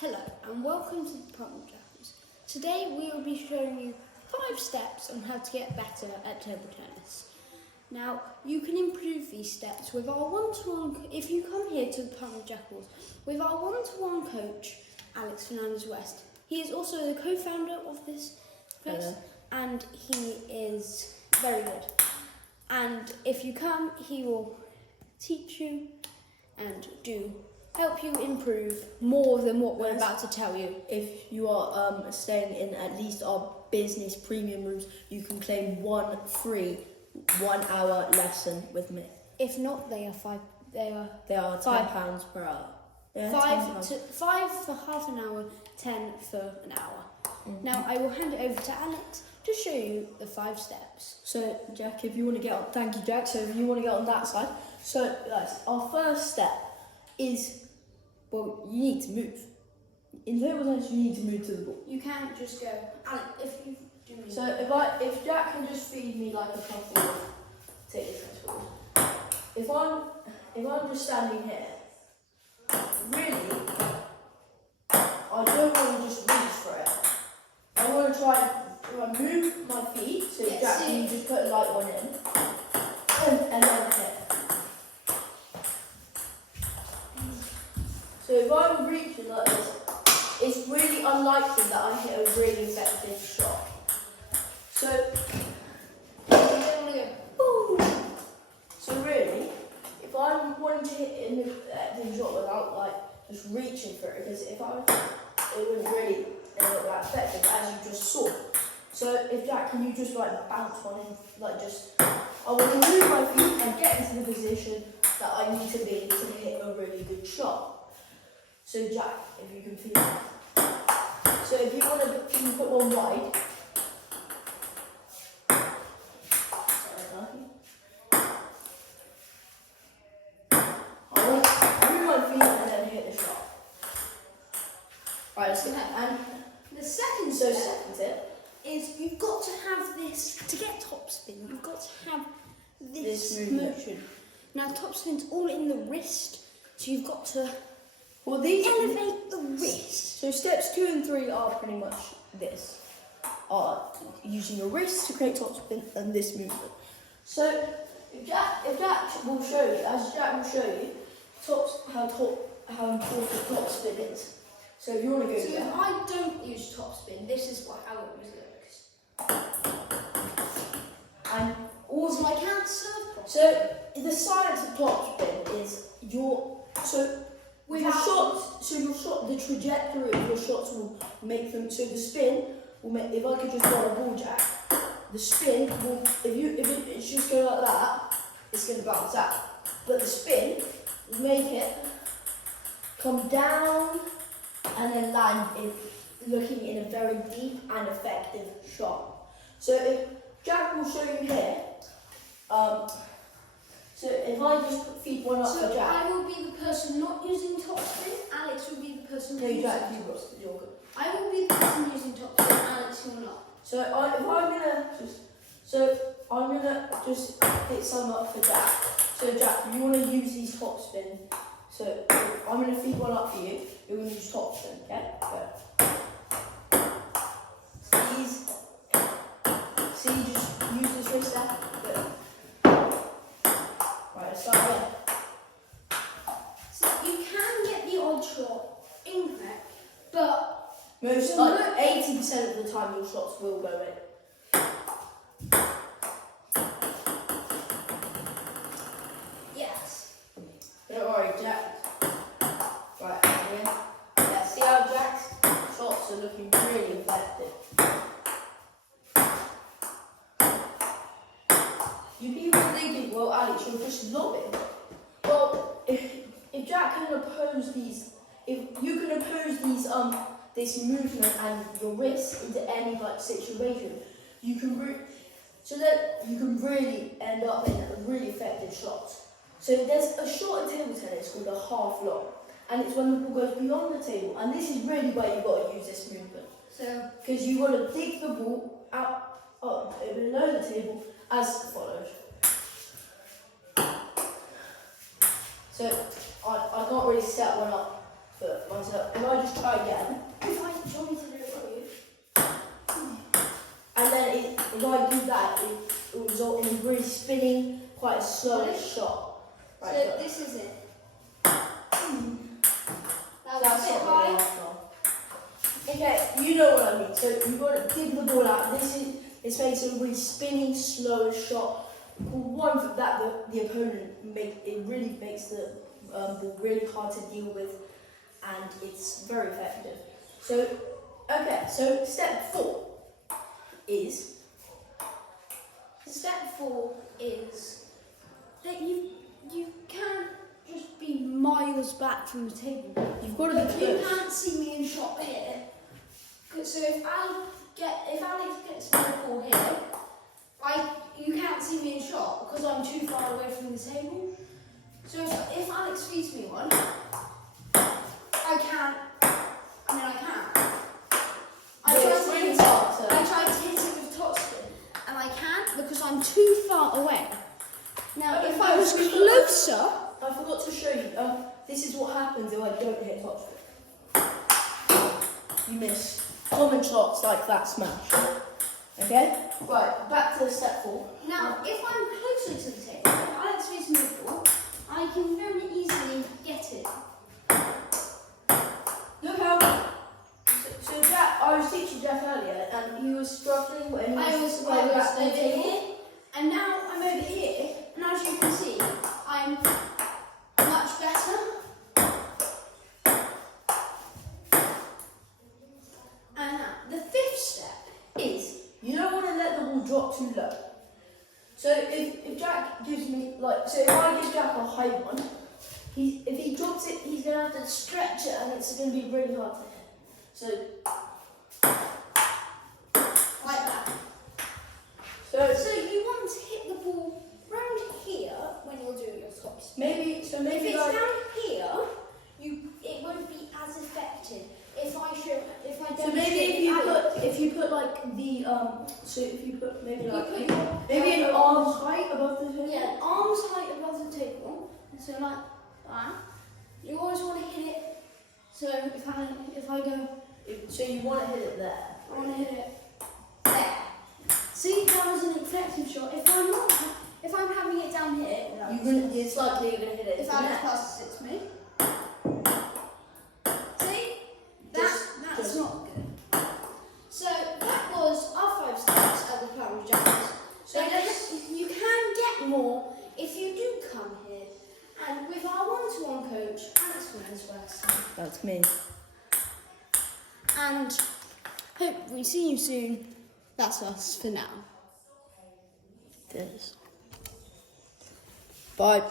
Hello and welcome to the Department of Jackals. Today we will be showing you 5 steps on how to get better at table tennis. Now you can improve these steps with our one-to-one, if you come here to the Department of Jackals, with our one-to-one coach, Alex Fernandez West. He is also the co-founder of this place and he is very good. And if you come, he will teach you and help you improve more than what we're about to tell you. If you are staying in at least our business premium rooms, you can claim one free 1 hour lesson with me. If not, they are £10 per hour. Five for half an hour, 10 for an hour. Mm-hmm. Now I will hand it over to Alex to show you the 5 steps. So Jack, if you want to get on, thank you Jack. So if you want to get on that side, so guys, our first step is, well, you need to move. In table tennis, you need to move to the ball. You can't just go, Alex, if you do me. So if Jack can just feed me like a couple of table tennis balls. If I'm just standing here, really, I don't want to just reach for it. I want to try and move my feet. So Jack, can you just put a light one in, and then hit. So if I'm reaching like this, it's really unlikely that I hit a really effective shot. So, really, if I'm wanting to hit an effective shot without like just reaching for it, because it wouldn't really end up that effective, as you just saw. So if Jack, can you just like bounce one in, like just, I want to move my feet and get into the position that I need to be to hit a really good shot. So Jack, if you can feel that. So if you want to, you can put one wide. I want to move my feet and then hit the shot. Right, let's get that. And the second tip is you've got to have this, to get topspin, you've got to have this motion. Now topspin's all in the wrist, so you've got to elevate the wrist. So steps 2 and 3 are pretty much this. Are using your wrist to create topspin and this movement. So if Jack will show you, how important topspin is. So if you want to go if I don't use topspin, this is how it looks. And also I can't serve properly. So the science of topspin is the trajectory of your shots will make them, so the spin will make, if I could just roll a ball, Jack, the spin will, if it's just go like that, it's going to bounce out. But the spin will make it come down and then land looking in a very deep and effective shot. So if Jack will show you here, so if I just feed one up for Jack. I will be the person not using topspin, Alex will be the person using topspin. You're good. I will be the person using topspin, Alex will not. So I'm gonna just hit some up for Jack. So Jack, you want to use these topspin. So I'm gonna feed one up for you. You're gonna use topspin, okay? Go. See, just use this wrist there. Good. Right, let's start again. So you can get the odd shot incorrect, but most, like 80% of the time your shots will go in. yes. Don't worry, Jack. Right, again. Yeah, see how Jack's shots are looking really effective. You people are thinking, well, Alex, you're just lobbing. Well, if Jack can oppose these, if you can oppose these, this movement and your wrist into any like situation, you can really end up in a really effective shot. So there's a shot in table tennis called a half lob, and it's when the ball goes beyond the table, and this is really where you've got to use this movement. So, because you've got to dig the ball out below the table as follows. So I can't really set one up for myself. If I just try again, if I try to do it for you, and then if I do that, it will result in a really spinning, quite a slow shot. Right, so this is it. That's a bit high. Okay, you know what I mean. So you've got to dig the ball out. This makes a really spinning, slow shot. One for that the opponent really makes the ball really hard to deal with, and it's very effective. So okay, so step 4 is that you can't just be miles back from the table. you've got to be You close. can't see me in shot here. So if Alex gets my ball here, you can't see me in shot because I'm too far away from the table. So if Alex feeds me one, I can't. I tried to hit it with top spin, and I can't because I'm too far away. Now, if I was closer, I forgot to show you. This is what happens if I don't hit top spin. You miss common shots like that smash. Okay? Right, back to step 4. now if I'm closer to the table, if Alex feeds me the ball, I can very easily get it. Look how. So Jack, I was teaching Jack earlier, and he was struggling when he I was going back to the over table. here, and now I'm over here, and as you can see, I'm much better. And now, the 5th step is, You don't want to let the ball drop too low. So if Jack gives me so if I give Jack a high one, if he drops it, he's gonna have to stretch it, and it's gonna be really hard to hit. So like that. So you want to hit the ball round here when you're doing your top spin. maybe If it's like, down here, it won't be as effective. If I so maybe demonstrate Alex, if you put like the so if you put maybe You like put your- maybe an arm's height above the table. yeah, arms height above the table, so like that. You always want to hit it. So if I go, So you want to hit it there. I want to hit it there. See, that was an effective shot. If I'm having it down here, It's likely you're gonna hit it. if Alex passes it to me. See, that's Just- not good. So that was our 5 steps at the Primary Jackals. So you can get more if you do come here. And with our one-to-one coach, Alex West. That's me. And hope we see you soon. That's us for now. This. Bye.